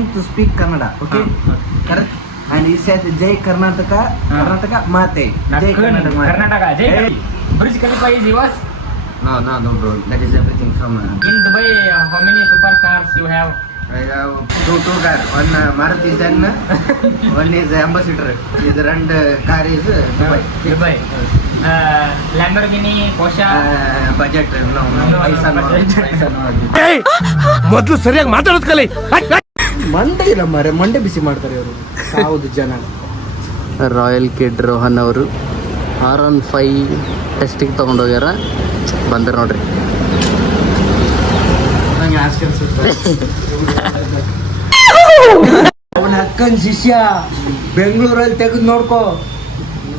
trying to speak Kannada. Okay, correct. And he said Jai Karnataka, Karnataka Mate. Jai Karnataka Mate. Karnataka. Jai. Burj Khalifa is yours. No, bro. That is everything from. In Dubai, how many supercars you have? I have two cars. One Maruti Zen, one is Ambassador. The other car is Dubai. Lamborghini, Porsche. Budget. No. ಮೊದಲು ಸರಿಯಾಗಿ ಮಾತಾಡೋದು ಕಲಿ. ಮಂಡೆ ಇಲ್ಲ ಮಾರೆ, ಮಂಡೆ ಬಿಸಿ ಮಾಡ್ತಾರೆ ಅವರು ಯಾವುದು ಜನ. ರಾಯಲ್ ಕಿಡ್ ರೋಹನ್ ಅವರು R15 ಟೆಸ್ಟಿಗೆ ತೊಗೊಂಡೋಗ್ಯಾರ, ಬಂದ್ರೆ ನೋಡ್ರಿ. ಅವನ ಅಕ್ಕನ ಶಿಷ್ಯ ಬೆಂಗಳೂರಲ್ಲಿ ತೆಗೆದು ನೋಡ್ಕೋ,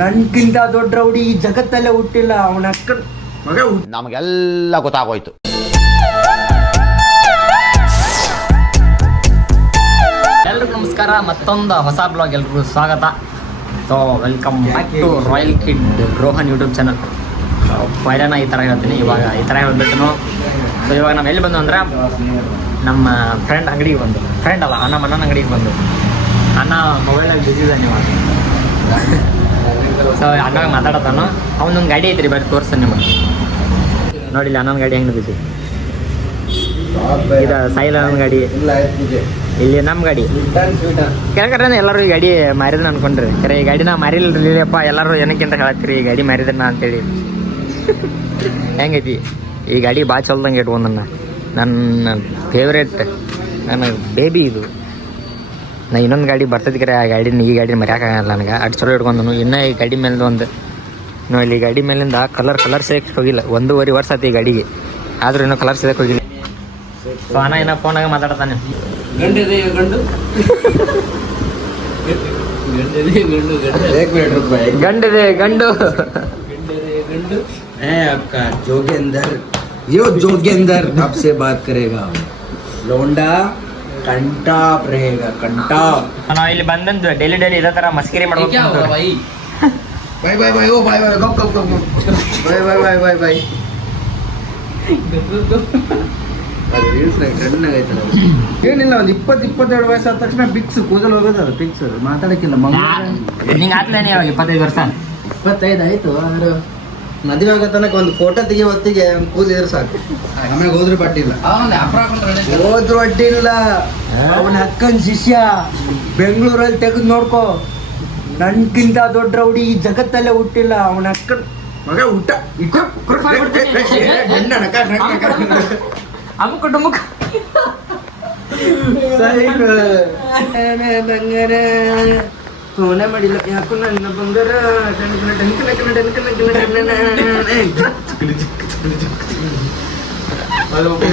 ನನ್ಗಿಂತ ದೊಡ್ಡ ರೌಡಿ ಈ ಜಗತ್ತಲ್ಲೇ ಹುಟ್ಟಿಲ್ಲ. ಅವನ ಅಕ್ಕನ ಮಗ ನಮಗೆಲ್ಲ ಗೊತ್ತಾಗೋಯ್ತು. ಎಲ್ರಿಗೂ ನಮಸ್ಕಾರ, ಮತ್ತೊಂದು ಹೊಸ ಬ್ಲಾಗ್ ಎಲ್ರಿಗೂ ಸ್ವಾಗತ. So welcome back to royal kid Rohan YouTube channel. ಪೈಲನ ಈ ಥರ ಹೇಳ್ತೀನಿ, ಇವಾಗ ಈ ಥರ ಹೇಳ್ಬಿಟ್ಟು. ಸೊ ಇವಾಗ ನಾವು ಎಲ್ಲಿ ಬಂದು ಅಂದ್ರೆ ನಮ್ಮ ಫ್ರೆಂಡ್ ಅಂಗಡಿಗೆ ಬಂದು, ಫ್ರೆಂಡ್ ಅಲ್ಲ ಅಣ್ಣ ಅಣ್ಣನ ಅಂಗಡಿಗೆ ಬಂದು. ಅಣ್ಣ ಮೊಬೈಲಲ್ಲಿ ಬಿಸಿ ಇದ್ದಾನೆ ಇವಾಗ. ಸೊ ಅಣ್ಣಾಗ ಮಾತಾಡತಾನು. ಅವನೊಂದು ಗಾಡಿ ಐತ್ರಿ, ಬರೀ ತೋರಿಸ್ತಾನೆ ನಿಮಗೆ. ನೋಡಿಲ್ಲ ಅಣ್ಣನ ಗಾಡಿ ಹೆಂಗೆ ಬಿಸಿ. ಇದು ಸೈಲ್ ನನ್ನ ಗಾಡಿ, ಇಲ್ಲಿ ನಮ್ಮ ಗಾಡಿ. ಕೆಳಗಡೆ ಎಲ್ಲರೂ ಈ ಗಾಡಿ ಮಾರಿದ್ನ ಅನ್ಕೊಂಡ್ರಿ, ಖರೆ ಈ ಗಾಡಿ ನಾ ಮಾರಿಲ್ಲಪ್ಪ. ಎಲ್ಲರೂ ಏನಕ್ಕಿಂತ ಹೇಳತ್ತೀರಿ ಈ ಗಾಡಿ ಮಾರಿದ್ನ ಅಂತೇಳಿ. ಹೆಂಗೈತಿ ಈ ಗಾಡಿ? ಭಾಳ ಚಲ್ದಂಗೆ ಇಟ್ಕೊಂಡನ್ನ, ನನ್ನ ಫೇವ್ರೇಟ್, ನನ್ನ ಬೇಬಿ ಇದು. ನಾ ಇನ್ನೊಂದು ಗಾಡಿ ಬರ್ತೈತಿ ಕರೆ, ಆ ಗಾಡಿನ ಈ ಗಾಡಿನ ಮರ್ಯಾಕಾಗಲ್ಲ ನನಗೆ. ಅಷ್ಟು ಚಲೋ ಇಟ್ಕೊಂಡನು. ಇನ್ನೂ ಈ ಗಾಡಿ ಮೇಲೆ ಒಂದು ಇಲ್ಲಿ ಈ ಗಾಡಿ ಮೇಲಿಂದ ಕಲರ್ ಸೇಕ್ ಹೋಗಿಲ್ಲ. 1.5 ವರ್ಷ ಆಯ್ತು ಈ ಗಾಡಿಗೆ, ಆದ್ರೂ ಇನ್ನೂ ಕಲರ್ ಸೇಕ್ ಹೋಗಿಲ್ಲ. ಸೊ ಅಣ್ಣ ಏನೋ ಫೋನಾಗ ಮಾತಾಡ್ತಾನೆ. ಗಂಡಿದೆ ಗಂಡು ಗಂಡಿದೆ ಗಂಡು. आपका जोगेंद्र, यो जोगेंद्र आपसे बात करेगा. लौंडा कंटा रहेगा, कंटा. ನಾವು ಇಲ್ಲಿ ಬಂದಂದು ಡೈಲಿ ಇದೇ ತರ ಮಸ್ಕಿರಿ ಮಾಡ್ಬೇಕು. बाय बाय बाय, ओ बाय बाय, गप गप गप, bye bye bye bye bye. ಅದು ರೀಲ್ಸ್ ಟ್ರೆಂಡ್ ಆಗೈತಲ್ಲ. ಏನಿಲ್ಲ, ಒಂದು 20-22 ವಯಸ್ಸಾದ ತಕ್ಷಣ ಪಿಕ್ಸ್ ಕೂದಲು ಹೋಗೋದಲ್ಲ, ಪಿಕ್ಸ್ ಮಾತಾಡಕ್ಕಿಲ್ಲ. ನಿಂಗೆ ಆತ್ಲೇನೆ ಇವಾಗ 25 ವರ್ಷ. 25 ಆಯ್ತು, ಅಂದ್ರೆ ಮದುವೆ ಆಗೋ ತನಕ ಒಂದು ಫೋಟೋ ತೆಗಿಯೋ ಹೊತ್ತಿಗೆ ಕೂದಿದ್ರೆ ಸಾಕು. ಆಮೇಲೆ ಹೋದ್ರು ಬಟ್ಟಿಲ್ಲ, ಹೋದ್ರು ಅಡ್ಡಿಲ್ಲ. ಅವನ ಅಕ್ಕನ ಶಿಷ್ಯ ಬೆಂಗಳೂರಲ್ಲಿ ತೆಗೆದು ನೋಡ್ಕೋ, ನನ್ಗಿಂತ ದೊಡ್ಡ ರೌಡಿ ಈ ಜಗತ್ತಲ್ಲೇ ಹುಟ್ಟಿಲ್ಲ. ಅವನ ಅಕ್ಕನ ಮಗ ಊಟ ಅಮುಕ ಡುಮುಕ ಫೋನೇ ಮಾಡಿಲ್ಲ ಯಾಕೋ ನನ್ನ ಬಂಗಾರ.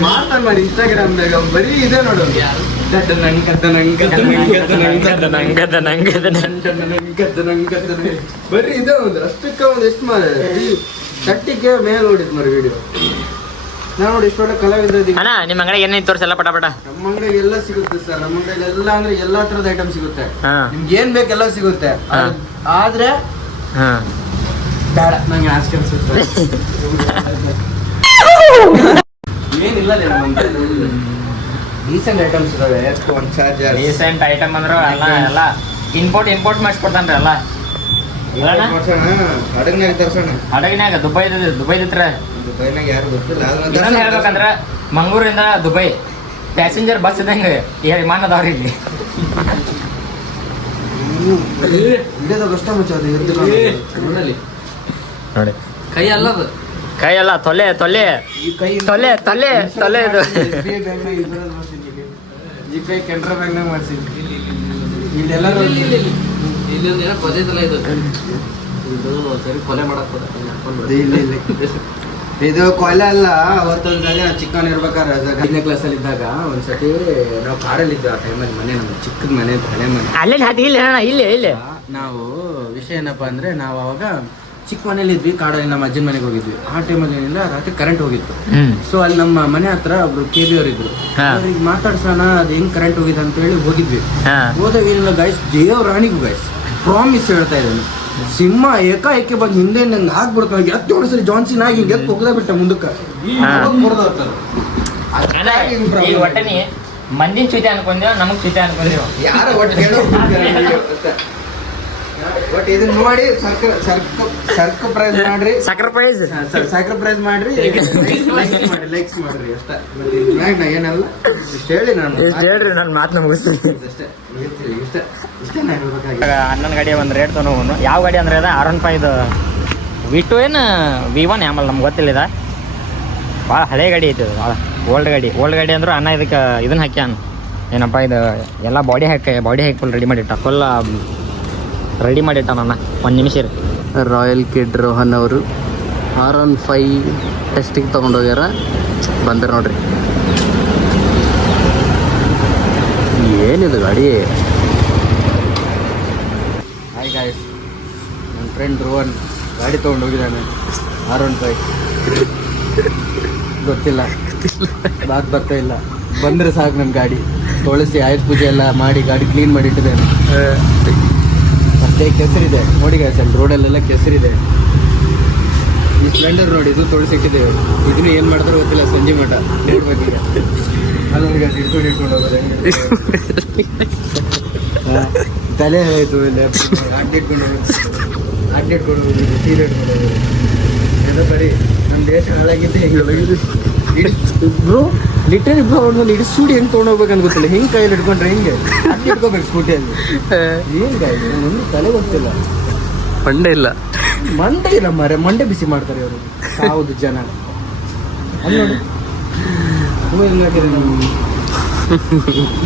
ಮಾಡ್ತಾನೆ ಮಾಡಿ ಇನ್ಸ್ಟಾಗ್ರಾಮ್ದಾಗ ಬರೀ ಇದೆ ನೋಡು. ಬರೀ ಇದೆ ಒಂದು ಅಷ್ಟಕ್ಕೆ ಒಂದು ಎಷ್ಟು ಮಾರೆ 30K ಮೇಲೆ ಓಡಿದ್ ಮರಿ ವಿಡಿಯೋ. ನಾವು ನೋಡಿ ಇಷ್ಟೊಳ್ಳೆ ಕಲಾವಿದ. ಅಣ್ಣ ನಿಮ್ಮ ಅಂಗಡಿ ಏನೈತೆ ತೋರಿಸಲ್ಲ ಪಟ ಪಟ. ನಮ್ಮ ಅಂಗಡಿಗೆ ಎಲ್ಲ ಸಿಗುತ್ತೆ ಸರ್. ನಮ್ಮ ಅಂಗಡಿಯಲ್ಲಿ ಎಲ್ಲ ಅಂದ್ರೆ ಎಲ್ಲಾ ತರದ ಐಟಮ್ ಸಿಗುತ್ತೆ. ನಿಮ್ಗೆ ಏನ್ ಬೇಕೆಲ್ಲ ಸಿಗುತ್ತೆ. ಆದ್ರೆ ಬೇಡ, ನಂಗೆ ಆಸೆ ಅನ್ಸುತ್ತೆ. ಏನಿಲ್ಲ, ಡೀಸೆಂಟ್ ಐಟಮ್ಸ್ ಇದಾವೆ. ಒಂದು ಚಾರ್ಜರ್, ರೀಸೆಂಟ್ ಐಟಮ್ ಅಂದ್ರೆ ಎಲ್ಲ ಇಂಪೋರ್ಟ್ ಮಾಡಿಸ್ಕೊಡ್ತಾನ್ರಿ ಎಲ್ಲ. ಹಡಗ್ನಾಗ ತರ್ಸೋಣ. ಹಡಗಿನಾಗ ದುಬೈದಿತ್ರ. ದುಬೈನಾಗ ಯಾರು ಗೊತ್ತಿಲ್ಲ. ಇನ್ನೊಂದು ಹೇಳ್ಬೇಕಂದ್ರ ಮಂಗಳೂರಿಂದ ದುಬೈ ಪ್ಯಾಸೆಂಜರ್ ಬಸ್ ಇದ್ದಂಗೆ ಈ ವಿಮಾನ ಅದಾವ್ರಿ ಇಲ್ಲಿ. ವಿಡಿಯೋದಾಗ ಅಷ್ಟ ಮಚ್ಚ ಅದು ನೋಡಿ ಕೈ ಅಲ್ಲ ತೊಲೆ ಇದು. ಈ ಕೈ ಕೆನರಾ ಬ್ಯಾಂಕ್ನಾಗ ಮಾಡ್ಸಿದ್ವಿ. ಇಲ್ಲೆಲ್ಲರೂ ಕೊಲೆ ಮಾಡಕ್ ಇದು ಕೊಲೆ ಅಲ್ಲ. ಅವತ್ತೊಂದಾಗ ನಾವು ಚಿಕ್ಕನ್ ಇರ್ಬೇಕಾದ್ರೆ 5ನೇ ಕ್ಲಾಸಲ್ಲಿ ಇದ್ದಾಗ ಒಂದ್ಸತಿ ನಾವು ಕಾರಲ್ಲಿ ಇದ್ವಿ. ಆ ಟೈಮಲ್ಲಿ ಮನೆ ನಮ್ಮ ಚಿಕ್ಕದ ಮನೆ, ಹಳೆ ಮನೆ. ಇಲ್ಲಿ ನಾವು ವಿಷಯ ಏನಪ್ಪಾ ಅಂದ್ರೆ, ನಾವು ಅವಾಗ ಚಿಕ್ಕ ಮನೇಲಿ ಇದ್ವಿ, ಕಾಡಲ್ಲಿ ನಮ್ಮ ಅಜ್ಜನ ಮನೆಗೆ ಹೋಗಿದ್ವಿ. ಆ ಟೈಮಲ್ಲಿ ಏನಿಲ್ಲ, ರಾತ್ರಿ ಕರೆಂಟ್ ಹೋಗಿತ್ತು. ಸೊ ಅಲ್ಲಿ ನಮ್ಮ ಮನೆ ಹತ್ರ ಒಬ್ರು KB ಅವ್ರು ಇದ್ರು. ಅವ್ರಿಗೆ ಮಾತಾಡ್ಸೋಣ, ಅದು ಹೆಂಗ್ ಕರೆಂಟ್ ಹೋಗಿದೆ ಅಂತ ಹೇಳಿ ಹೋಗಿದ್ವಿ. ಹೋದಾಗ ಏನಿಲ್ಲ ಗೈಸ್, ದೇವರಾಣಿಗೂ ಗೈಸ್ ಪ್ರಾಮಿಸ್ ಹೇಳ್ತಾ ಇದ್ದಾನೆ, ಸಿಂಹ ಏಕಾಏಕಿ ಬಂದು ಹಿಂದೆ ನಂಗೆ ಹಾಕ್ಬಿಡ್ತಾನೆ. ಎತ್ತು ಹೊಡ್ಸರಿ ಜಾನ್ಸಿನ್ ಆಗಿ ಹಿಂಗೆ ಎತ್ತು ಹೋಗದ ಬಿಟ್ಟ ಮುಂದಕ್ಕೆ. ಮಂದಿನ ಚುತಿ ಅನ್ಕೊಂಡೇವ್ ನಮಗ್ ಚುತಿ ಅನ್ಕೊಂಡೇವ್. ಯಾರ ಒಟ್ಟು ಬಟ್ ಇದನ್ನ ನೋಡಿ ಸರ್ಪ್ರೈಸ್ ಮಾಡ್ರಿ, ಸರ್ಪ್ರೈಸ್ ಸ್ಯಾಕ್ರಿಫೈಸ್ ಮಾಡ್ರಿ, ಲೈಕ್ಸ್ ಮಾಡ್ರಿ ಅಷ್ಟೇ. ನಾ ಏನಲ್ಲ ಇಷ್ಟ ಹೇಳಿ ನಾನು ಹೇಳ್ರಿ ನನ್ನ ಮಾತನ್ನ ಮುಗಿಸ್ತೀನಿ. ಇಷ್ಟೇ ನಾ ಹೇಳ್ಬೇಕಾಗಿ. ಅಣ್ಣನ ಗಾಡಿ ಒಂದು ರೇಟ್ ತೊಗೊಂಡು ಯಾವ ಗಾಡಿ ಅಂದ್ರೆ ಅದ R15 V2 ಏನು V1 ಆಮೇಲೆ ನಮ್ಗೆ ಗೊತ್ತಿಲ್ಲ ಇದು ಭಾಳ ಹಳೆ ಗಾಡಿ ಐತಿ, ಭಾಳ ಓಲ್ಡ್ ಗಾಡಿ ಅಂದ್ರೆ ಅಣ್ಣ ಇದಕ್ಕೆ ಇದನ್ನ ಹಾಕ್ಯಾನ ಏನಪ್ಪ ಇದು ಎಲ್ಲ ಬಾಡಿ ಹಾಕಿ ಫುಲ್ ರೆಡಿ ಮಾಡಿಟ್ಟ ನನ್ನ. ಒಂದು ನಿಮಿಷ ರೀ. ರಾಯಲ್ ಕಿಡ್ ರೋಹನ್ ಅವರು R15 ಟೆಸ್ಟಿಗೆ ತೊಗೊಂಡೋಗ್ಯಾರ, ಬಂದ್ರೆ ನೋಡ್ರಿ ಏನಿದು ಗಾಡಿ. ಹಾಯ್ ಗಾಯ್ಸ್, ನನ್ನ ಫ್ರೆಂಡ್ ರೋಹನ್ ಗಾಡಿ ತೊಗೊಂಡೋಗಿದ್ದಾನೆ R15. ಗೊತ್ತಿಲ್ಲ, ಬರ್ತಾ ಇಲ್ಲ. ಬಂದರೆ ಸಾಕು ನನ್ನ ಗಾಡಿ ತೊಳಸಿ ಆಯುಧ ಪೂಜೆ ಎಲ್ಲ ಮಾಡಿ ಗಾಡಿ ಕ್ಲೀನ್ ಮಾಡಿ ಇಟ್ಟಿದ್ದೇನೆ. ಮತ್ತೆ ಕೆಸರಿದೆ ನೋಡಿ ಗಾಯ್ಸ್, ಅಲ್ಲಿ ರೋಡಲ್ಲೆಲ್ಲ ಕೆಸರಿದೆ. ಈ ಸ್ಪ್ಲೆಂಡರ್ ನೋಡಿ, ಇದು ತೊಳಸಿಟ್ಟಿದ್ದೇವೆ. ಇದನ್ನು ಏನು ಮಾಡ್ತಾರೋ ಗೊತ್ತಿಲ್ಲ, ಸಂಜೆ ಮಠ ನೋಡ್ಬೇಕೀಗ. ಅಲ್ಲೊಂದು ಗಾಡಿ ಇಟ್ಕೊಂಡು ಹೋಗೋದು ತಲೆ ಆಯಿತು, ಇಲ್ಲ ಅಡ್ಡಿಟ್ಕೊಂಡು ಹೋಗೋದು, ಸೀರೆ ಇಟ್ಕೊಂಡು ಹೋಗೋದು. ಎಲ್ಲ ಬರೀ ನಮ್ಮ ದೇಶ ಹಾಳಾಗಿದ್ದೆ ಹೆಂಗೆ ಬ್ರೋ. ಲಿಟರ್ ಇಬ್ಬರು ಅವ್ರನ್ನ ಇಡೀ ಸೂಡಿ ಹೆಂಗೆ ತೊಗೊಂಡೋಗ್ಬೇಕಂತ ಗೊತ್ತಿಲ್ಲ. ಹೆಂಗೆ ಕೈಯಲ್ಲಿ ಇಟ್ಕೊಂಡ್ರೆ ಹೆಂಗೆ ಅಡ್ಡಿ ಇಟ್ಕೋಬೇಕು ಸ್ಕೂಟಿಯಲ್ಲಿ. ಏನು ಗಾಡಿ ಒಂದು ತಲೆ ಗೊತ್ತಿಲ್ಲ, ಮಂಡೆ ಇಲ್ಲ ಮಂಡೆ ಬಿಸಿ ಮಾಡ್ತಾರೆ ಅವರು. ಹೌದು ಜನ ಅಲ್ಲಿ ನೋಡಿ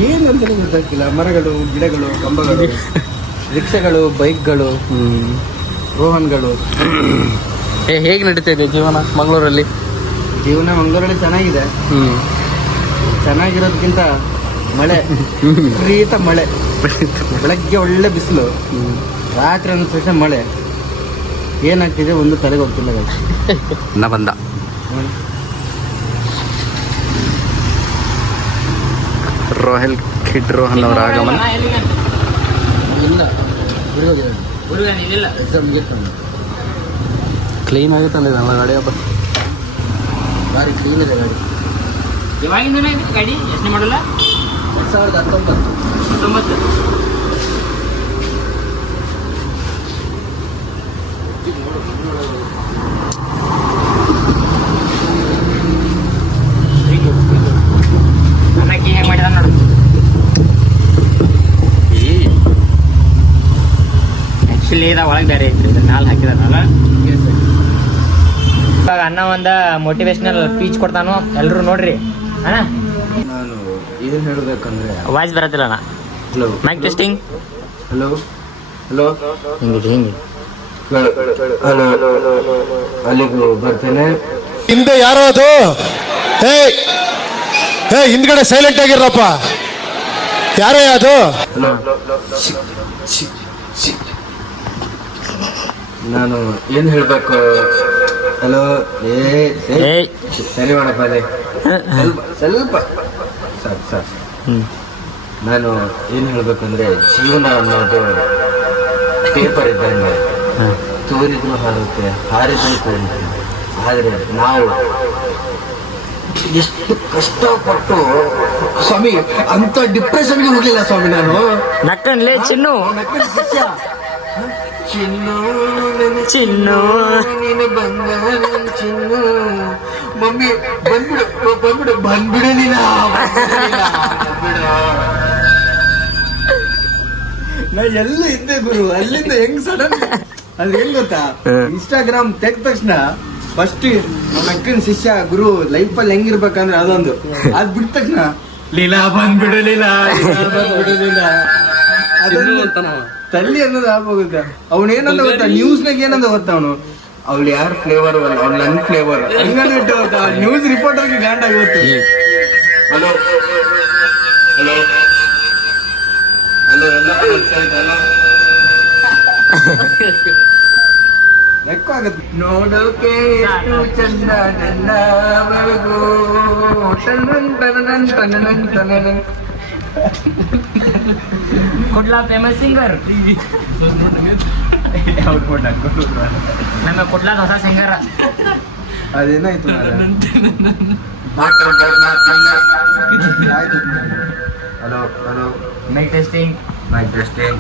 ಏನು ಅಂತಲೇ ಗೊತ್ತಾಗ್ತಿಲ್ಲ. ಮರಗಳು, ಗಿಡಗಳು, ಕಂಬಗಳು, ರಿಕ್ಷಾಗಳು, ಬೈಕ್ಗಳು, ರೋಹನ್ಗಳು. ಹೇಗೆ ನಡೀತಾ ಇದೆ ಜೀವನ ಮಂಗಳೂರಲ್ಲಿ? ಜೀವನ ಮಂಗಳೂರಲ್ಲಿ ಚೆನ್ನಾಗಿದೆ. ಚೆನ್ನಾಗಿರೋದಕ್ಕಿಂತ ಮಳೆ, ವಿಪರೀತ ಮಳೆ. ಬೆಳಗ್ಗೆ ಒಳ್ಳೆ ಬಿಸಿಲು, ರಾತ್ರಿ ಒಂದು ತಕ್ಷಣ ಮಳೆ. ಏನಾಗ್ತಿದೆ ಒಂದು ತಲೆಗೆ ಹೋಗ್ತಿಲ್ಲ. ನಾ ಬಂದ ರಾಯಲ್ ಕಿಡ್ ರೋಹನ್ ಅವರ ಆಗಮನ. ಕ್ಲೀನ್ ಆಗುತ್ತಲ್ಲ ಇದೆಲ್ಲ ಗಾಡಿ. ಹಬ್ಬ ಭಾರಿ ಕ್ಲೀನ್ ಇದೆ ಗಾಡಿ. ಇವಾಗಿಂದನೇ ಗಾಡಿ ಯೋಚನೆ ಮಾಡಲ್ಲ. 2019 ಅನ್ನಕ್ಕೆ ಹೇಗೆ ಮಾಡಿದ ನೋಡು. ಆ್ಯಕ್ಚುಲಿ ಇದಾಗ ಒಳಗೆ ಬೇರೆ ಐತ್ರಿ, ಇದು ನಾಲ್ ಹಾಕಿದಾರಲ್ಲ. ಇವಾಗ ಅಣ್ಣ ಒಂದು ಮೋಟಿವೇಶನಲ್ ಸ್ಪೀಚ್ ಕೊಡ್ತಾನು, ಎಲ್ಲರೂ ನೋಡ್ರಿ. ಅಣ್ಣ ನಾನು ಏನು ಹೇಳಬೇಕಂದ್ರೆ, ವಾಯ್ಸ್ ಬರತ್ತಿಲ್ಲ ಅಣ್ಣ. Hello mic testing. ಹಲೋ ಹಿಂಗೆ ಹಲೋ ಅಲ್ಲಿಗೂ ಬರ್ತೇನೆ. ಹಿಂದೆ ಯಾರೋ ಅದು ಹಿಂದ್ಗಡೆ ಸೈಲೆಂಟ್ ಆಗಿರಪ್ಪ. ಯಾರೋ ಅದು? ನಾನು ಏನು ಹೇಳಬೇಕು? ಹಲೋ ಸರಿ ಮಾಡಪ್ಪ, ಅದೇ ಸ್ವಲ್ಪ ಸಾಕು. ನಾನು ಏನು ಹೇಳಬೇಕಂದ್ರೆ, ಜೀವನ ಅನ್ನೋದು ಪೇಪರ್ ಇದ್ದಂಗೆ, ತೂರಿದ್ರು ಹಾರುತ್ತೆ, ಹಾರಿದ್ರು ತೋರುತ್ತೆ. ಆದರೆ ನಾವು ಎಷ್ಟು ಕಷ್ಟಪಟ್ಟು ಸ್ವಾಮಿ, ಅಂತ ಡಿಪ್ರೆಷನ್ಗೆ ಹೋಗ್ಲಿಲ್ಲ ಸ್ವಾಮಿ ನಾನು. ನಕ್ಕನ್ಲೇ ಚಿನ್ನು ಶಿಷ್ಯ ಚಿನ್ನು ಚಿನ್ನು ನೀನು ಬಂಗಾರ ಚಿನ್ನು. ಮಮ್ಮಿ ಬಂದ್ಬಿಡಲಿಲ್ಲ. ನಾ ಎಲ್ಲ ಇದ್ದೆ ಗುರು, ಅಲ್ಲಿಂದ ಹೆಂಗ್ ಸಡನ್ ಅದ್ ಏನ್ ಗೊತ್ತಾ, ಇನ್ಸ್ಟಾಗ್ರಾಮ್ ತೆಗ್ದ ತಕ್ಷಣ ಫಸ್ಟ್ ನಮ್ಮ ಅಕ್ಕನ ಶಿಷ್ಯ ಗುರು ಲೈಫಲ್ಲಿ ಹೆಂಗಿರ್ಬೇಕಂದ್ರೆ ಅದೊಂದು, ಅದ್ ಬಿಟ್ಟ ತಕ್ಷಣ ಲೀಲಾ ಬಂದ್ಬಿಡಲಿಲ್ಲ ತಲ್ಲಿ ಅನ್ನೋದು ಆಗೋಗುತ್ತೆ. ಅವನೇನಂದ ಗೊತ್ತಾ, ನ್ಯೂಸ್ನಾಗ ಏನಂದ ಗೊತ್ತಾ, ಅವನು ಅವ್ಳು ಯಾರು ಫ್ಲೇವರ್ ಅಲ್ಲ, ಅವ್ಳು ನನ್ನ ಫ್ಲೇವರ್ ಹಂಗನ್ಬಿಟ್ಟು ಗೊತ್ತಾ. ನ್ಯೂಸ್ ರಿಪೋರ್ಟರ್ಗೆ ಗಾಂಡ್ ಆಗುತ್ತೆ. ಹಲೋ ಹಲೋ ಹಲೋ ಎಲ್ಲ ಲೆಕ್ಕ ಆಗತ್ತೆ. ನೋಡೋಕೆ ಎಷ್ಟು ಚಂದ ನನ್ನ ಬೆಳಗು, ಕೊಡ್ಲಾ ಫೇಮಸ್ ಸಿಂಗರ್. ನಮ್ಮ ಕೊಡ್ಲಾದ ಹೊಸ ಸಿಂಗರ್. ಅದೇನಾಯ್ತು hello hello mic testing. Mic testing.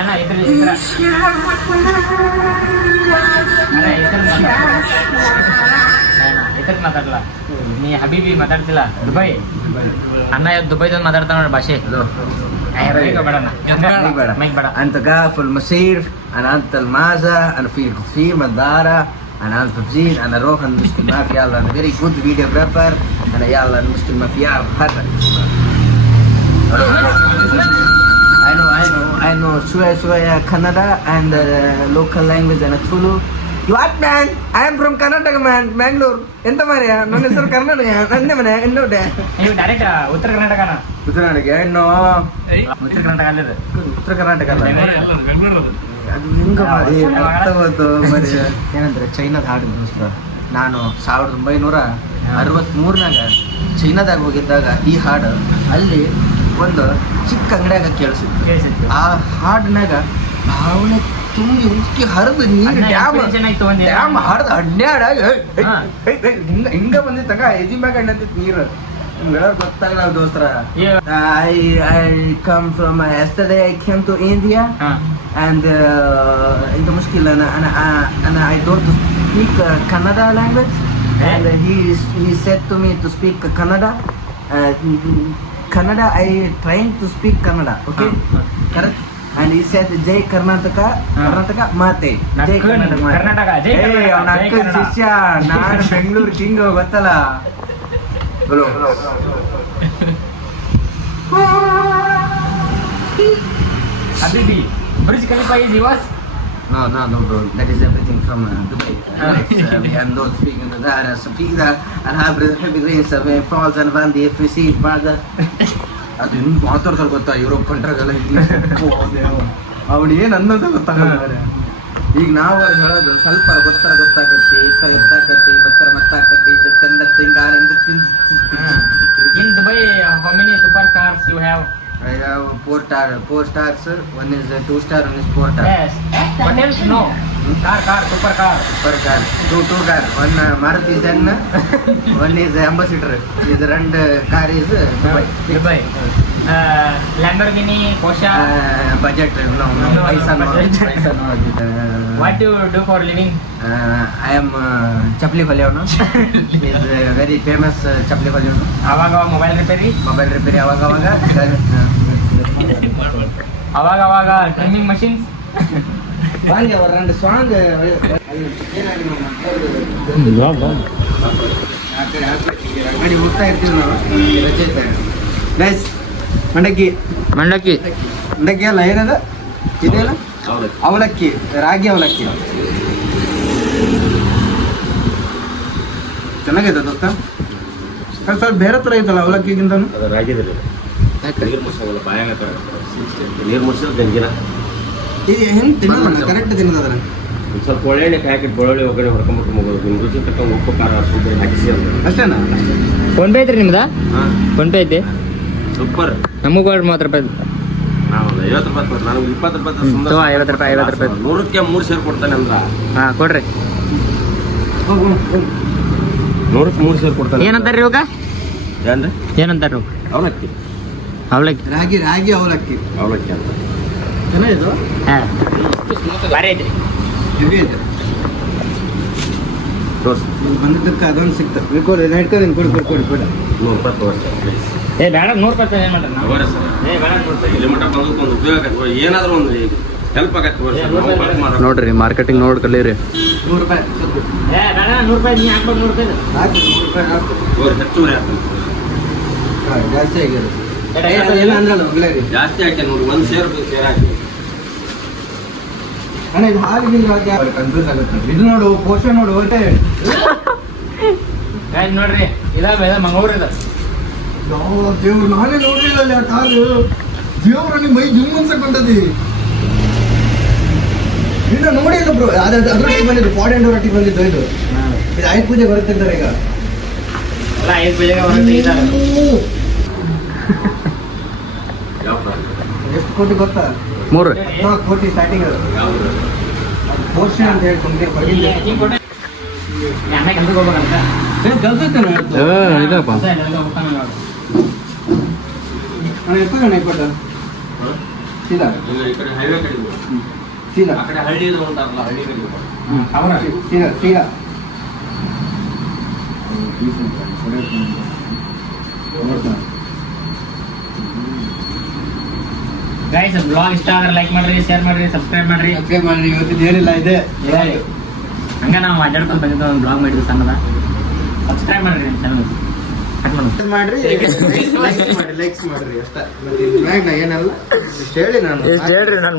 ಅಣ್ಣ ಇದ್ರಲ್ಲಿ ಮಾತಾಡಲ್ಲ. ನೀ ಹಬೀಬಿ ಮಾತಾಡ್ತಿಲ್ಲ. ದುಬೈ ಅಣ್ಣ ದುಬೈದಲ್ಲಿ ಮಾತಾಡ್ತಾನ ನೋಡಿ ಭಾಷೆ. ಮೈಕ್ ಬೇಡ. انت قاعد في المسير انا انت المازة انا في كثير من دارة انا انت بزين انا روح المشكل ما في يلا انا فيري جود فيديوغرافر انا يلا المشكل ما في يلا هذا I know شوية Kannada and local language and Tulu. What man? I am from Karnataka man, Bangalore. ಎಂತ ಮಾರ್ಯ ನನ್ನ ಹೆಸರು ಕರ್ನಾಟಕ ನಂದೇ ಮನೆ ಎಲ್ಲೋಡೆ. ನೀವು ಡೈರೆಕ್ಟ್ ಉತ್ತರ ಕರ್ನಾಟಕನ? ಉತ್ತರ ಕರ್ನಾಟಕ ಹೆಣ್ಣು ಉತ್ತರ ಕರ್ನಾಟಕ ಅಲ್ಲಿದೆ. ಉತ್ತರ ಕರ್ನಾಟಕ ಅಲ್ಲ ಅದು ಹೆಂಗ ಮರಿ ಏನಂದ್ರೆ ಚೈನಾದ ಹಾಡು ದೋಸ್ತ. ನಾನು 1963ನಾಗ ಚೈನಾದಾಗ ಹೋಗಿದ್ದಾಗ ಈ ಹಾಡು ಅಲ್ಲಿ ಒಂದು ಚಿಕ್ಕ ಅಂಗಡಿಯಾಗ ಕೇಳಿಸಿತ್ತು. ಆ ಹಾಡಿನಾಗ ಭಾವನೆ ತುಂಬಿ ಉಕ್ಕಿ ಹರಿದು ನೀರು ಡ್ಯಾಮ್ ಹರಿದು ಅಡ್ಡಾಡಾಗ ಹಿಂಗ ಬಂದಿತ್ತಂಗ ಎದಿ ಮ್ಯಾಗ ಅಣ್ಣತ್ತಿತ್ತು ನೀರು. ಗೊತ್ತಾಗಲ್ಲ ದೋಸ್ತರ. I come from yesterday I came to India and ಇಂತ ಮುಷ್ಕಿಲ್ and I don't speak Kannada language and he said to me to speak Kannada. Kannada I trying to speak Kannada, okay? Correct? And he said Jai Karnataka, Karnataka Mate. Jai Karnataka. Jai Karnataka. ಶಿಷ್ಯ ನಾನು Bengaluru king ಗೊತ್ತಲ್ಲ. Hello. Habibi, Burj Khalifa is yours? No bro. That is everything from Dubai. We are not speaking the Dara, Sapida, and have heavy rains, falls and Vandi, if we see it, brother. ಅದು ಹಿಂಗೆ ಮಾತಾಡ್ತಾರೆ ಗೊತ್ತಾ Europe ಕಂಟ್ರಿಗೆಲ್ಲ English. ಅವನು ಏನು ಅನ್ನೋದು ಗೊತ್ತಾಗಲ್ಲ. ಈಗ ನಾವು ಹೇಳೋದು ಸ್ವಲ್ಪ ಗೊತ್ತಾಗತ್ತಿ ಗೊತ್ತಾಗತ್ತಿ ಬತ್ತರ ಮತ್ತಾಕತ್ತಿ ತಂದ ತಿಂಗಾರ In Dubai, how many supercars you have? I have four stars. One is 2 star, one is 4 star. Yes. What else? No. Car, supercar. Two car. One Maruti Zen, one is Ambassador. This and car is Dubai. Lamborghini, Porsche. Budget. No. What do you do for living? I am Chapli Khaliano. Is very famous Chapli Khaliano. ಅವಾಗ mobile repair ಅವಾಗ trimming machines. வாங்க ஒரு 2 song ಗಾಡಿ ಹೋಗ್ತಾ ಇರ್ತೀವಿ ನಾವು. Guys ಮಂಡಕ್ಕಿ ಅಲ್ಲ ಏನದ ಇದೆಯಲ್ಲ ಅವಲಕ್ಕಿ, ರಾಗಿ ಅವಲಕ್ಕಿ ಚೆನ್ನಾಗೈತೆ ದೋಸ್ತ. ಸ್ವಲ್ಪ ಬೇರೆ ಥರ ಐತಲ್ಲ ಅವಲಕ್ಕಿಗಿಂತ. ಇದು ಹೆಂಗೆ ತಿನ್ನೋಣ ಕರೆಕ್ಟ್ ತಿನ್ನೋದಾದ್ರೆ ಸ್ವಲ್ಪ ಒಳ್ಳೆ ಪ್ಯಾಕೆಟ್ ಬೆಳ್ಳುಳ್ಳಿ ಒಗ್ಗರಣೆ ಹೊಡ್ಕೊಂಬಿಟ್ಟು ಮುಗೋದು. ನಿಮ್ಮ ರುಚಿ ತಕ್ಕ ಉಪ್ಪು ಖಾರ ಹಾಕಿಸಿ ಅಷ್ಟೇನಾ? ಫೋನ್ ಪೇ ಐತ್ರಿ ನಿಮ್ದು? ಫೋನ್ ಪೇ ಐತಿ. ಸೂಪರ್. ನಮಗೂ 30 ರೂಪಾಯಿ. ನಾವು 50 ರೂಪಾಯಿ ಕೊಡ್ತೀವಿ. ನನಗೆ 20 ರೂಪಾಯಿ 50 ರೂಪಾಯಿ 100ಕ್ಕೆ 3 ಸೇರು ಕೊಡ್ತಾನೆ ಅಂದ್ರ. ಹಾಂ ಕೊಡ್ರಿ. 100ಕ್ಕೆ 3 ಸೇರು ಕೊಡ್ತಾನೆ. ಏನಂತಾರ್ರಿ ಇವಾಗ? ಏನ್ರಿ ಏನಂತಾರ? ಅವಲಕ್ಕಿ ರಾಗಿ ಅವಲಕ್ಕಿ ಅಂತ ಚೆನ್ನಾಗಿತ್ತು. ಹಾಂ ಬಾರಿ ಐತ್ರಿ. ಹೆವಿ ಐತೆ ತೋರಿಸಿ. ಬಂದಿದ್ದಕ್ಕೆ ಅದೊಂದು ಸಿಕ್ತು. ಕೊಡಿ ಕೊಡಿ 100 ರೂಪಾಯಿ ತೋರಿಸಿ. ಏ ಬೇಡ 100 ರೂಪಾಯಿ ಏನು ಮಾಡ್ರಿ ನಾವು? ಏ ಬೇಡ 100 ರೂಪಾಯಿ. ಇಲ್ಲಿ ಮಟ್ಟ ಬಂದಕ್ಕೆ ಒಂದು ಉಪಯೋಗ ಆಗತ್ತೆ. ಏನಾದರೂ ಒಂದು ಹೆಲ್ಪ್ ಆಗತ್ತೆ. ನೋಡ್ರಿ ಮಾರ್ಕೆಟಿಂಗ್ ನೋಡಿ ಕಲೀರಿ. 100 ರೂಪಾಯಿ. ಏ ಬೇಡ 100 ರೂಪಾಯಿ ನೀ ಹಾಕ್ಬೋದು. 100 ರೂಪಾಯಿ ಹಾಕಿ 100 ರೂಪಾಯಿ ಹಾಕು. ಹೆಚ್ಚುವರಿ ಆಗ್ತದೆ. ಜಾಸ್ತಿ ಆಗಿರೋದು ಏನು ಅಂದ್ರಲ್ಲ ಹೋಗ್ಲೇ ರೀ. ಜಾಸ್ತಿ ಹಾಕಿ ನೋಡಿ. 1 ಸೇರು ಹಾಕಿ ಅಣ್ಣ ಇದು ಹಾಗೆ ಕನ್ಫ್ಯೂಸ್ ಆಗುತ್ತೆ. ಇದು ನೋಡು ಪೋಷನ್ ನೋಡು ಹೊಟ್ಟೆ ನೋಡ್ರಿ ಇದಾವೆ ಮಂಗಳೂರು ಇದೆ. ದೇವ್ರು ನಾನೇ ನೋಡ್ಲಿಲ್ಲ ಕಾರು. ದೇವ್ರ ನಿಮ್ಮ ಮೈ ಜುಮ್ ಅನ್ಸಕ್ ಬಂದದಿ. ಇನ್ನು ನೋಡಿ ಇದು ಬ್ರೋ ಅದ್ರೊಟ್ಟಿಗೆ ಬಂದಿದ್ದು ಫಾರ್ಡ್ ಅಂಡ್ ಒಟ್ಟಿಗೆ ಬಂದಿದ್ದು ಇದು ಆಯುಧ ಪೂಜೆ ಬರುತ್ತಿದ್ದಾರೆ ಈಗ ಎಲ್ಲ 5 ಪೂಜೆಗೆ ಹೊರಗೆ ಇದ್ದಾರೆ. ಎಷ್ಟು ಕೋಟಿ ಗೊತ್ತಾ? 3. 14 ಕೋಟಿ ಸ್ಟಾರ್ಟಿಂಗ್ ಪೋರ್ಷನ್ ಅಂತ ಹೇಳಿ ಕಂಪ್ನಿ ಕೆಲ್ಸಕ್ಕೆ ಹೋಗ್ಬೇಕಂತ ಇದಪ್ಪ ಇಪ್ಪತ್ತು ಸೀದಾ ಈ ಕಡೆ ಹೈವೇ ಕಡೆ ಹೋಗು. ಸೀದಾ ಆ ಕಡೆ ಹಳ್ಳಿ ಇದು ಅಂತಾರಲ್ಲ ಹಳ್ಳಿ ಕಡೆ ಹೋಗು. ಸೀದಾ ಸೀದಾ ಗೈಸ್ ಬ್ಲಾಗ್ ಇಷ್ಟ ಆದ್ರೆ ಲೈಕ್ ಮಾಡ್ರಿ, ಶೇರ್ ಮಾಡ್ರಿ, ಸಬ್ಸ್ಕ್ರೈಬ್ ಮಾಡ್ರಿ. ಸಬ್ಸ್ಕ್ರೈಬ್ ಮಾಡಿ. ಇವತ್ತಿದ್ದು ಏನಿಲ್ಲ ಇದೆ ಹಂಗ ನಾವು ಅಡ್ಡಾಡ್ಕೊಂಡು ಬಂದಿದ್ದು ಒಂದು ಬ್ಲಾಗ್ ಮಾಡಿದ್ದು ಸಣ್ಣದ. ಸಬ್ಸ್ಕ್ರೈಬ್ ಮಾಡ್ರಿ ನಮ್ಮ ಚಾನಲ್. ಕಟ್ ಮಾಡ್ರಿ ಲೈಕ್ಸ್ ಮಾಡ್ರಿ ಅಷ್ಟೇ. ಮ್ಯಾಗ್ ನಾ ಏನಲ್ಲ ಇಷ್ಟು ಹೇಳಿ ನಾನು ಹೇಳ್ರಿ ನಾನು